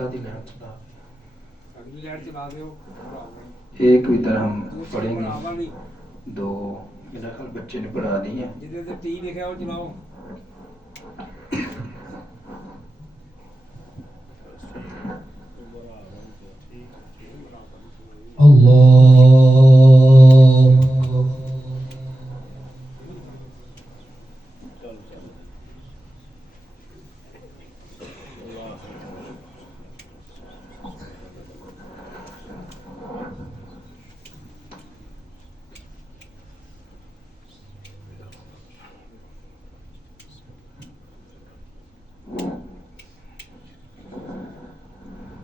एक भी तरह हम पढ़ेंगे, दो मेरा ख्याल बच्चे ने पढ़ा दी है।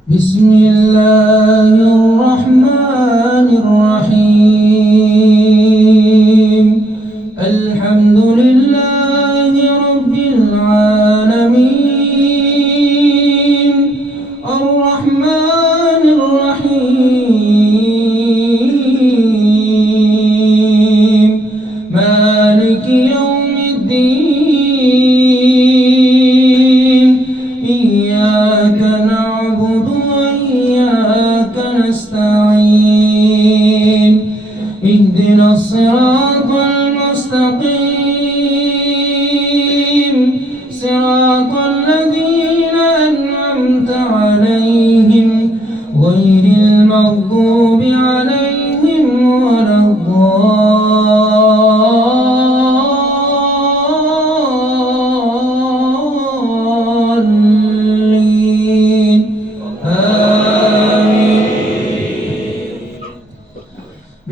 बिस्मिल्लाहिर्रहमानिर्रहीम अल्हम्दुलिल्लाहि रब्बिल आलमीन अर्रहमानिर रहीम मालिकि यौमिद्दीन इय्याका नअबुदु نستعين اهدنا الصراط المستقيم صراط الذين أنعمت عليهم غير المغضوب عليهم ولا الضالين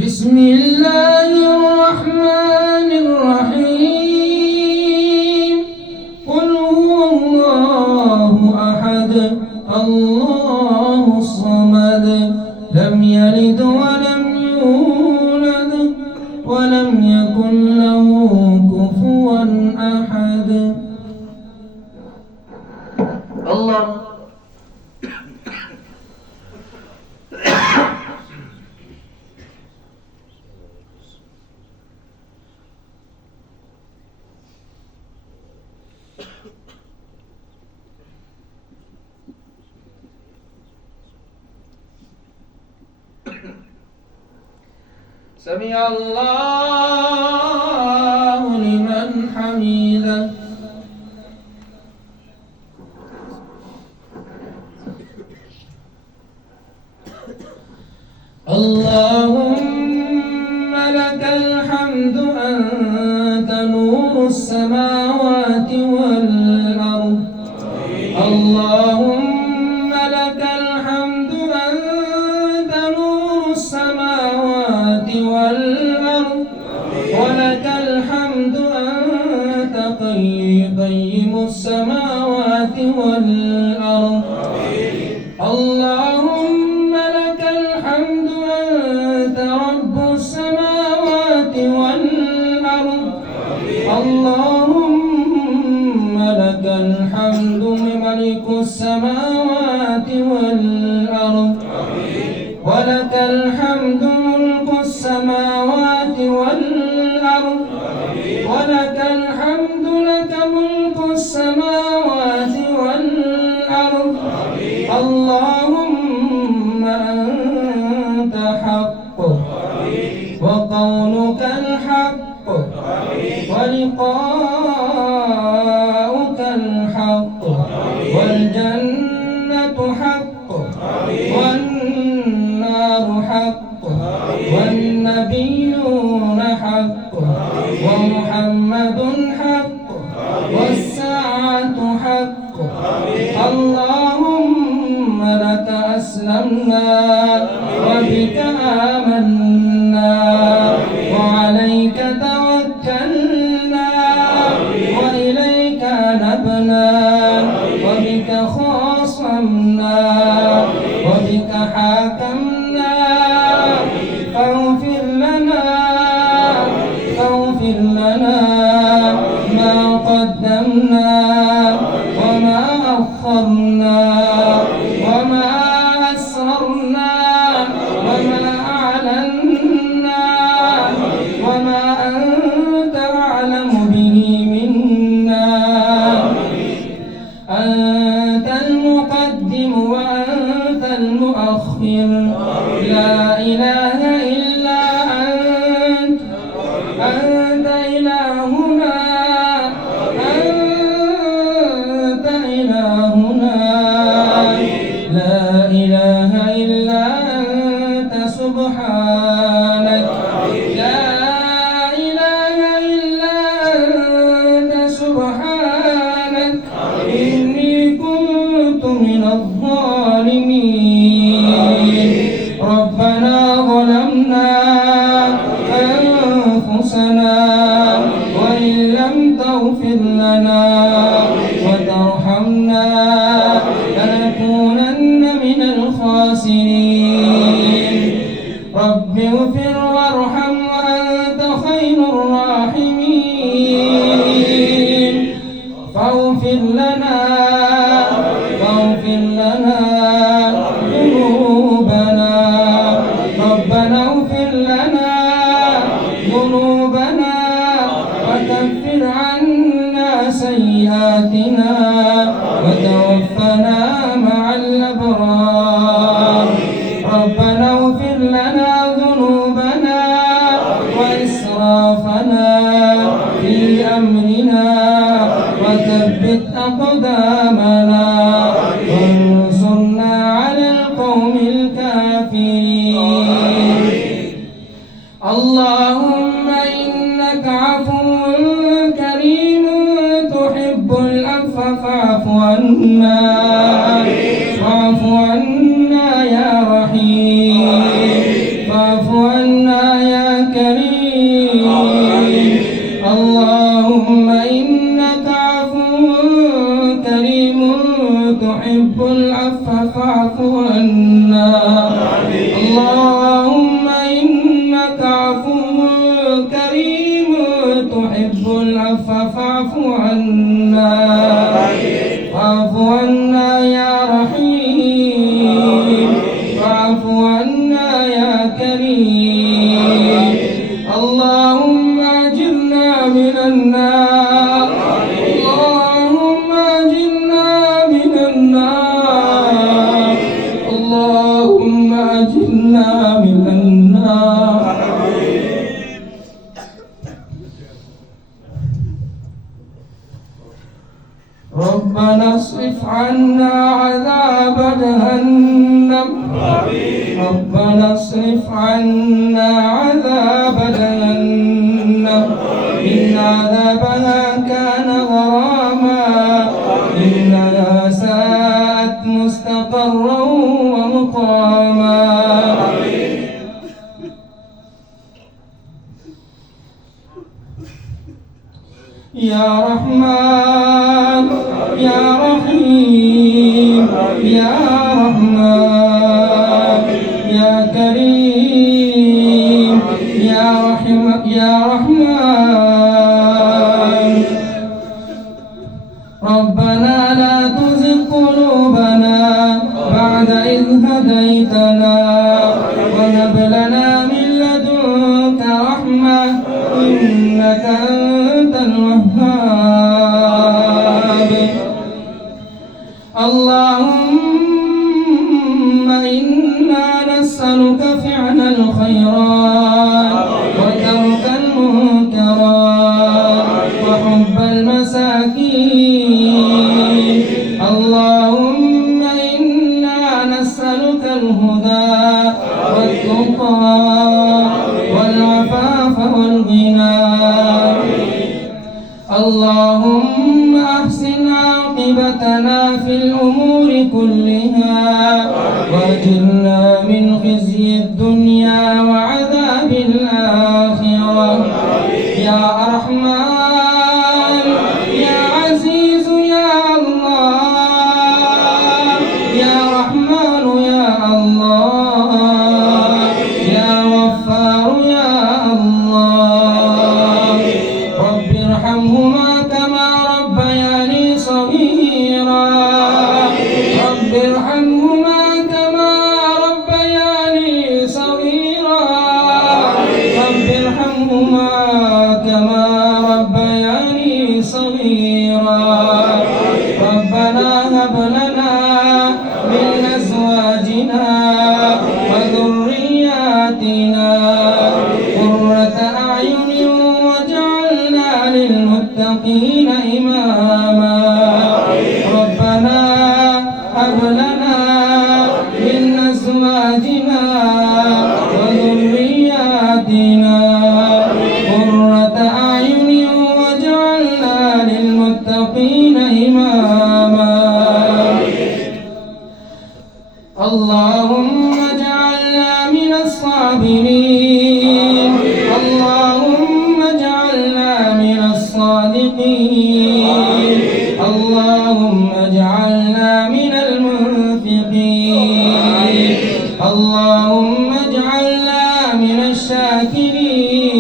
بسم الله الرحمن الرحيم قل هو الله أحد الله الصمد لم يلد ولم يولد ولم يكن له كفوا أحد الله سمع الله لمن حمده اللهم لك الحمد أنت نور السماوات والأرض اللهم لك الحمد أنت نور السماوات والأرض ولك الحمد أنت قيم السماوات والأرض اللهم لك الحمد أنت رب السماوات والأرض اللهم لك الحمد ملك السماوات والأرض ولك الحمد ملك السماوات والأرض ولك الحمد لك ملك السماوات والأرض اللهم أنت حق وقولك الحق ولقاؤك الحق والجنة حق والنار حق والنبيون حق ومحمد حق والساعة حق اللهم لك أسلمنا وبك آمنا وعليك توكلنا وإليك نبنا وبك خاصمنا وبك حاكمنا فاغفر لنا ما قدمنا وما أخرنا وما أسررنا وما أعلنا وما أنت أعلم به منا أنت المقدم وأنت الظالمين. ربنا ظلمنا أنفسنا وإن لم تغفر لنا وترحمنا لنكونن من الخاسرين. رب اغفر وارحم وأنت خير الراحمين. فاغفر لنا ذنوبنا. ربنا اغفر لنا ذنوبنا وكفر عنا سيئاتنا وتوفنا مع الأبرار. ربنا اغفر لنا ذنوبنا وإسرافنا في أمرنا وثبت أقدامنا وانصرنا على القوم الكافرين. اللهم إنك عفو كريم تحب العفو فاعف عنا يا رحيم. فاعف عنا يا كريم. اللهم إنك عفو كريم تحب العفو فاعف عنا. اللهم إنك عفو كريم تحب العفو فاعف عنا. فاعف عنا يا رحيم. فاعف عنا يا كريم. اللهم أجرنا من النار. اللهم أجرنا من النار. اللهم أجرنا من النار. ربنا اصرف عنا عذاب جهنم. ربنا اصرف عنا عذاب جهنم إن عذابها كان غراما إنها ساءت مستقرا ومقاما. يا رحمن يا رحيم يا رحمن يا كريم يا رحمن. ربنا لا تزغ قلوبنا بعد إذ هديتنا وهب لنا من لدنك رحمة إنك أنت الوهاب. اللهم إنا نسألك فعل الخيرات وترك المنكرات وحب المساكين. اللهم إنا نسألك الهدى والتقى والعفاف والغنى. اللهم أحسن عاقبتنا في الأمور كلها وأجرنا من خزي الدنيا وعذاب الآخرة. يا رحمن يا عزيز يا الله. يا رحمن يا الله. يا غفار يا الله. رب ارحمهما كما ربياني صغيرا. رب ارحمهما كما ربياني صغيرا. رب ارحمهما كما ربياني صغيرا. ربنا هب لنا من أزواجنا وذرياتنا قرة أعين واجعلنا للمتقين إماما. ربنا هب لنا من أزواجنا وذرياتنا قرة أعين واجعلنا للمتقين إماما. اللهم اجعلنا من المنفقين اللهم اجعلنا من الشاكرين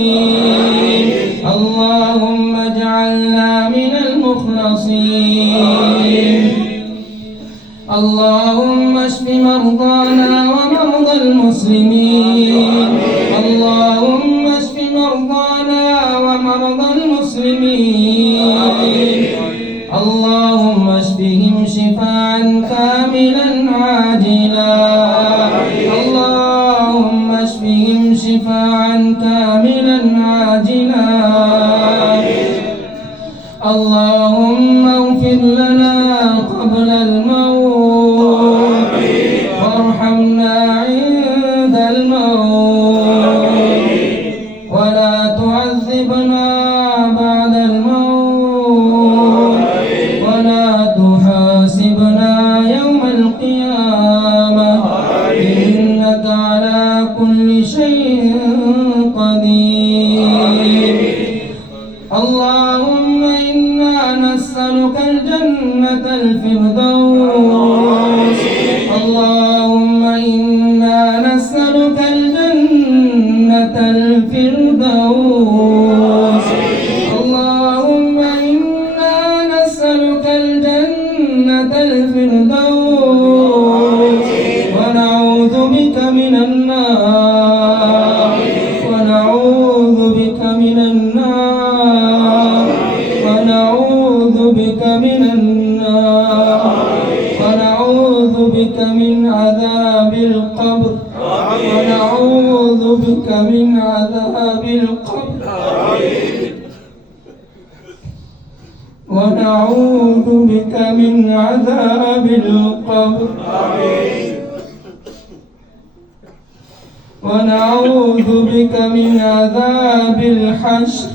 اللهم اجعلنا من المخلصين اللهم اشف مرضانا ومرضى المسلمين اللهم اشف مرضانا ومرضى المسلمين اللهم اشفهم شفاء كاملا عاجلا اللهم اشفهم شفاء كاملا عاجلا اللهم اغفر لنا قبل الموت وارحمنا عند الموت ولا تعذبنا بعد الموت ولا تحاسبنا يوم القيامة إنك على كل شيء قدير اللهم إنا نسألك الجنة الفردوس اللهم إنا نسألك الجنة الفردوس اللهم إنا نسألك الجنة الفردوس ونعوذ بك من النار ونعوذ بك من النار ونعوذ بك من النار ونعوذ بك من عذاب القبر ونعوذ بك من عذاب القبر ونعوذ بك من عذاب القبر ونعوذ بك من عذاب الحشر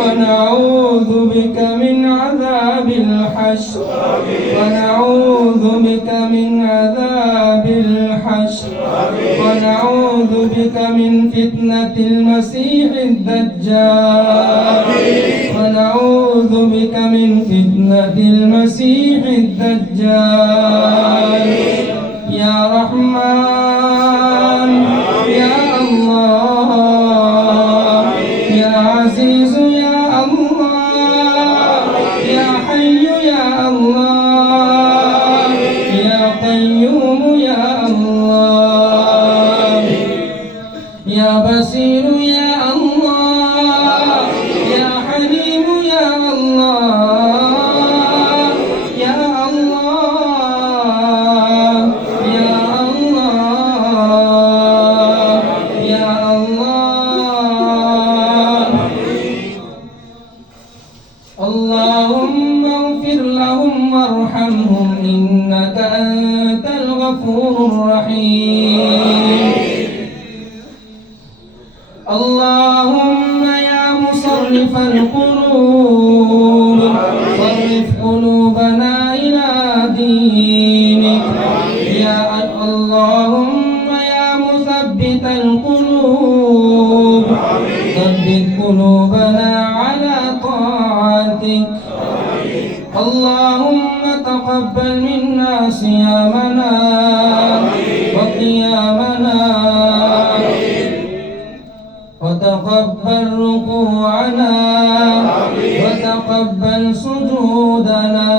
ونعوذ بك من عذاب الحشر ونعوذ بك من عذاب الحشر ونعوذ بك من فتنة المسيح الدجال ونعوذ بك من فتنة المسيح الدجال يا رحمن يا الله يا عزيز يا الله يا حي يا الله يا قيوم يا الله يا بصير يا الله يا حليم يا الله يا الله يا الله يا الله اللهم اغفر لهم وارحمهم إنك أنت الغفور الرحيم اللهم يا مصرف القلوب صرف قلوبنا إلى دينك يا اللهم يا مثبت القلوب ثبت قلوبنا على طاعتك اللهم تقبل منا صيامنا وقيامنا وتقبل ركوعنا وتقبل سجودنا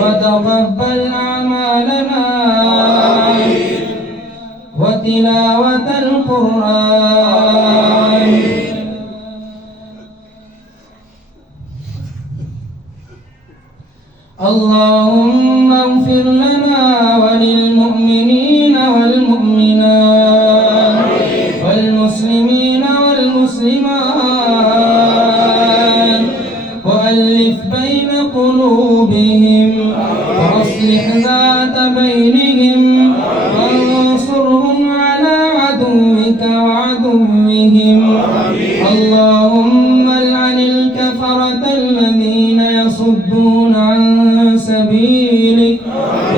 وتقبل أعمالنا وتلاوة القرآن اللهم اغفر لنا وللمؤمنين والمؤمنات والمسلمين والمسلمات وألف بين قلوبهم وأصلح ذات بينهم وانصرهم على عدوك وعدوهم اللهم العن الكفرة الذين يصدون عن سبيلك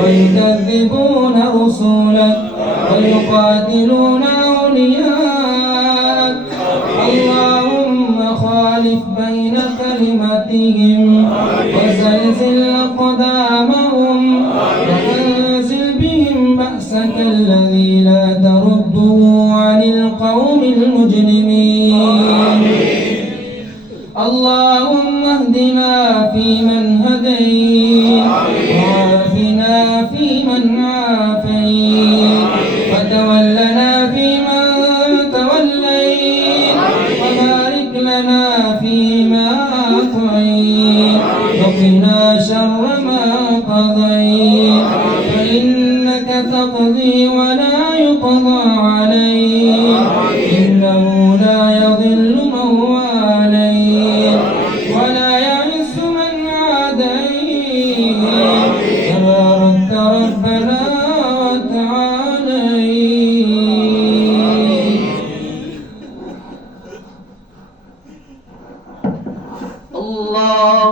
ويكذبون رسلك ويقاتلون أولياءك اللهم خالف بين كلمتهم بهم وزلزل أقدامهم وأنزل بهم بأسك الذي لا ترده عن القوم المجرمين. اللهم اهدنا فيمن هديت وعافنا فيمن عافيت وتولنا فيمن توليت وبارك لنا فيما أعطيت وقنا شر ما قضيت فإنك تقضي ولا يقضى عليك إنه لا يضل من واليت ولا يعز من عاديت تباركت ربنا وتعاليت. الله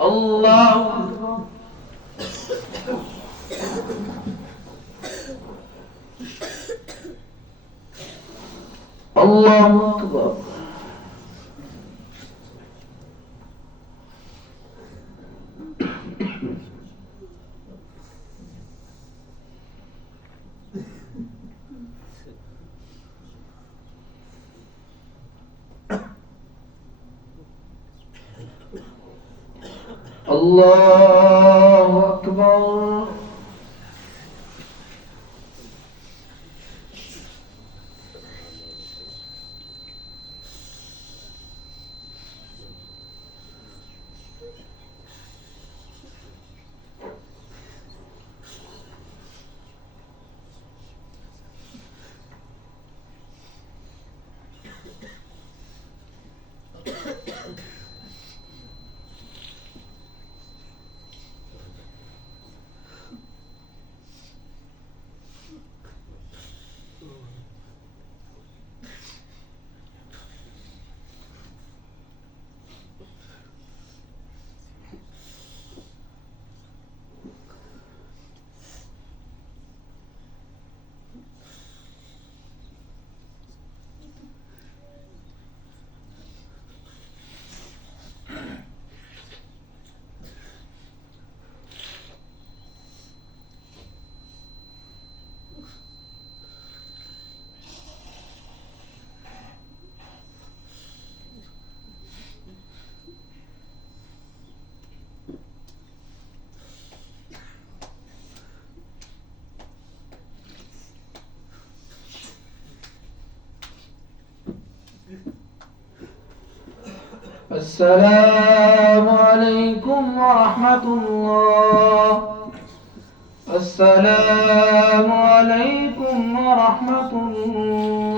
الله الله أكبر. الله أكبر. السلام عليكم ورحمة الله. السلام عليكم ورحمة الله.